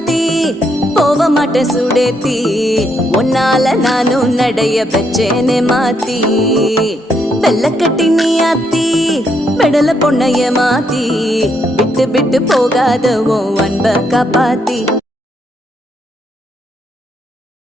மாத்தி போக மாட்டேன் சுடேத்தி உன்னால நானும் நடைய பெச்சேனே மாத்தி வெள்ளக்கட்டி நீ ஆத்தி பெடல பொண்ணைய மாத்தி விட்டு விட்டு போகாத உன் அன்ப காப்பாத்தி